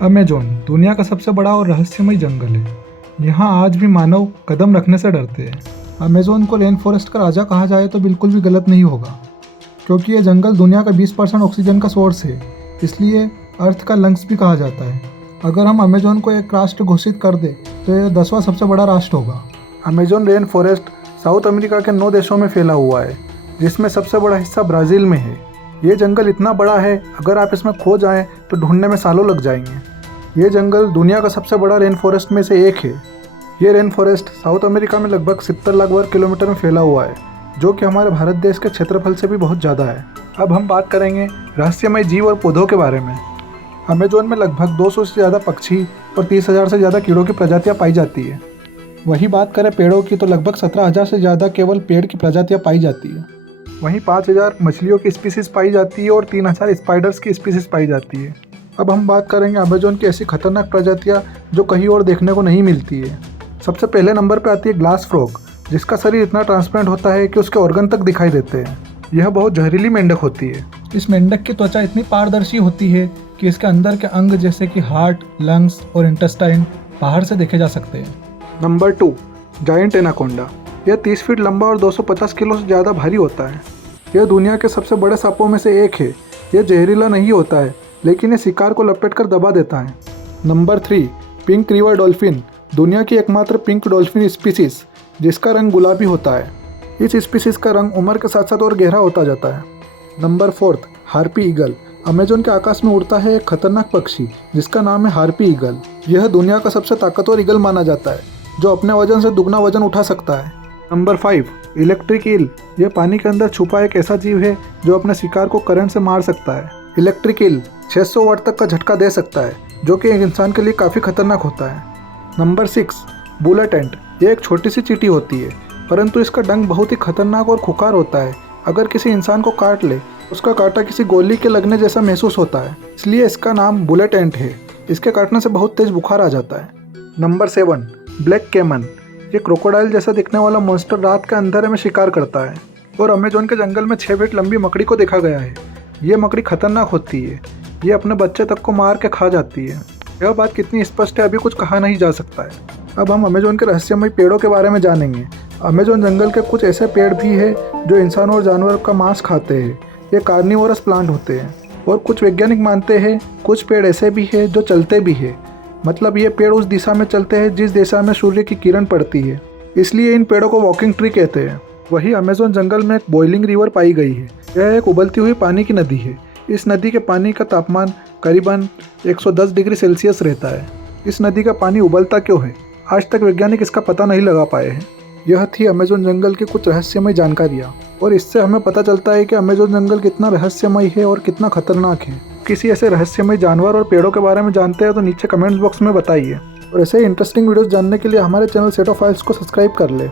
Amazon दुनिया का सबसे बड़ा और रहस्यमय जंगल है। यहाँ आज भी मानव कदम रखने से डरते हैं। अमेज़न को रेन फॉरेस्ट का राजा कहा जाए तो बिल्कुल भी गलत नहीं होगा, क्योंकि ये जंगल दुनिया का 20% ऑक्सीजन का सोर्स है, इसलिए अर्थ का लंग्स भी कहा जाता है। अगर हम अमेज़न को एक राष्ट्र घोषित कर दें तो यह 10वां सबसे बड़ा राष्ट्र होगा। Amazon rain forest south America के 9 देशों में फैला हुआ है, जिसमें सबसे बड़ा हिस्सा ब्राज़ील में है। ये जंगल इतना बड़ा है, अगर आप इसमें खो जाएं तो ढूंढने में सालों लग जाएंगे। ये जंगल दुनिया का सबसे बड़ा रेन फॉरेस्ट में से एक है। ये रेन फॉरेस्ट साउथ अमेरिका में लगभग 70 लाख वर्ग किलोमीटर में फैला हुआ है, जो कि हमारे भारत देश के क्षेत्रफल से भी बहुत ज़्यादा है। अब हम बात करेंगे रहस्यमय जीव और पौधों के बारे में। अमेज़न में लगभग 200 से ज़्यादा पक्षी और 30,000 से ज़्यादा कीड़ों की प्रजातियाँ पाई जाती है। वहीं बात करें पेड़ों की तो लगभग 17,000 से ज़्यादा केवल पेड़ की प्रजातियाँ पाई जाती है। वहीं 5,000 मछलियों की स्पीसीज़ पाई जाती है और 3,000 स्पाइडर्स की स्पीसीज़ पाई जाती है। अब हम बात करेंगे अमेज़न की ऐसी खतरनाक प्रजातियाँ जो कहीं और देखने को नहीं मिलती है। सबसे पहले नंबर पर आती है ग्लास फ्रॉग, जिसका शरीर इतना ट्रांसपेरेंट होता है कि उसके ऑर्गन तक दिखाई देते हैं। यह बहुत जहरीली मेंढक होती है। इस मेंढक की त्वचा इतनी पारदर्शी होती है कि इसके अंदर के अंग जैसे कि हार्ट, लंग्स और इंटेस्टाइन बाहर से देखे जा सकते हैं। Number 2, giant anaconda. यह 30 फीट लंबा और 250 किलो से ज़्यादा भारी होता है। यह दुनिया के सबसे बड़े सांपों में से एक है। यह जहरीला नहीं होता है, लेकिन यह शिकार को लपेटकर दबा देता है। Number 3, pink river dolphin. दुनिया की एकमात्र पिंक डॉल्फिन स्पीसीज़, जिसका रंग गुलाबी होता है। इस स्पीसीज़ का रंग उम्र के साथ साथ और गहरा होता जाता है। Number 4, harpy eagle. अमेज़न के आकाश में उड़ता है एक खतरनाक पक्षी, जिसका नाम है हार्पी ईगल। यह दुनिया का सबसे ताकतवर ईगल माना जाता है, जो अपने वजन से दुगना वजन उठा सकता है। Number 5, electric eel. यह पानी के अंदर छुपा एक ऐसा जीव है जो अपने शिकार को करंट से मार सकता है। इलेक्ट्रिक ईल 600 वाट तक का झटका दे सकता है, जो कि एक इंसान के लिए काफ़ी खतरनाक होता है। नंबर 6, बुलेट एंट। यह एक छोटी सी चींटी होती है, परंतु इसका डंक बहुत ही खतरनाक और खुखार होता है। अगर किसी इंसान को काट ले, उसका कांटा किसी गोली के लगने जैसा महसूस होता है, इसलिए इसका नाम बुलेट एंट है। इसके काटने से बहुत तेज बुखार आ जाता है। Number 7, black caiman. ये क्रोकोडाइल जैसा दिखने वाला मॉन्स्टर रात के अंधेरे में शिकार करता है, और अमेज़न के जंगल में 6 फीट लंबी मकड़ी को देखा गया है। ये मकड़ी खतरनाक होती है। ये अपने बच्चे तक को मार के खा जाती है। यह बात कितनी स्पष्ट है अभी कुछ कहा नहीं जा सकता है। अब हम अमेज़न के रहस्यमय पेड़ों के बारे में जानेंगे। अमेज़न जंगल के कुछ ऐसे पेड़ भी हैं जो इंसान और जानवर का मांस खाते हैं। ये कार्निवोरस प्लांट होते हैं, और कुछ वैज्ञानिक मानते हैं कुछ पेड़ ऐसे भी हैं जो चलते भी हैं। मतलब ये पेड़ उस दिशा में चलते हैं जिस दिशा में सूर्य की किरण पड़ती है, इसलिए इन पेड़ों को वॉकिंग ट्री कहते हैं। वहीं अमेज़न जंगल में एक बॉइलिंग रिवर पाई गई है। यह एक उबलती हुई पानी की नदी है। इस नदी के पानी का तापमान करीबन 110 डिग्री सेल्सियस रहता है। इस नदी का पानी उबलता क्यों है, आज तक वैज्ञानिक इसका पता नहीं लगा पाए हैं। यह थी अमेज़न जंगल की कुछ रहस्यमय जानकारियाँ, और इससे हमें पता चलता है कि अमेज़न जंगल कितना रहस्यमय है और कितना खतरनाक है। किसी ऐसे रहस्यमय जानवर और पेड़ों के बारे में जानते हैं तो नीचे कमेंट्स बॉक्स में बताइए। और ऐसे ही इंटरेस्टिंग वीडियोस जानने के लिए हमारे चैनल सेट ऑफ फाइल्स को सब्सक्राइब कर ले।